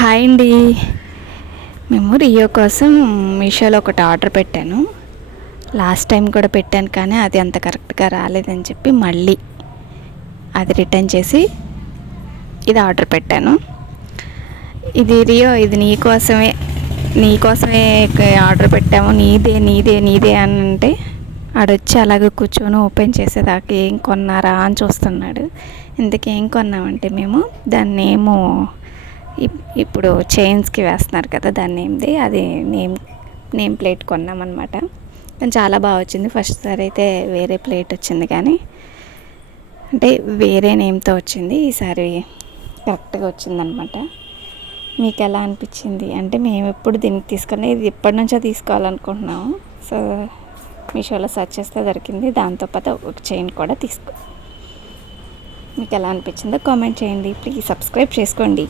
Hi అండి. మేము Rio కోసం మీషోలో ఒకటి ఆర్డర్ పెట్టాను. లాస్ట్ టైం కూడా పెట్టాను, కానీ అది అంత కరెక్ట్గా రాలేదని చెప్పి మళ్ళీ అది రిటర్న్ చేసి ఇది ఆర్డర్ పెట్టాను. ఇది రియో, ఇది నీకోసమే ఆర్డర్ పెట్టాము, నీదే అని అంటే ఆడొచ్చి అలాగే కూర్చొని ఓపెన్ చేసేదాకా ఏం కొన్నారా అని చూస్తున్నాడు. ఇంతకేం కొన్నామంటే మేము దాన్ని ఏమో ఇప్పుడు చైన్స్కి వేస్తున్నారు కదా, దాన్ని ఏంది అది నేమ్ ప్లేట్ కొన్నామన్నమాట. కానీ చాలా బాగా వచ్చింది. ఫస్ట్ సారి అయితే వేరే ప్లేట్ వచ్చింది, కానీ అంటే వేరే నేమ్తో వచ్చింది. ఈసారి కరెక్ట్గా వచ్చిందనమాట. మీకు ఎలా అనిపించింది అంటే, మేము ఎప్పుడు దీనికి తీసుకుని ఇది ఎప్పటి నుంచో తీసుకోవాలనుకుంటున్నాము. సో మీషోలో సెర్చ్ చేస్తే దొరికింది. దాంతోపాటు ఒక చైన్ కూడా మీకు ఎలా అనిపించిందో కామెంట్ చేయండి. ప్లీజ్ సబ్స్క్రైబ్ చేసుకోండి.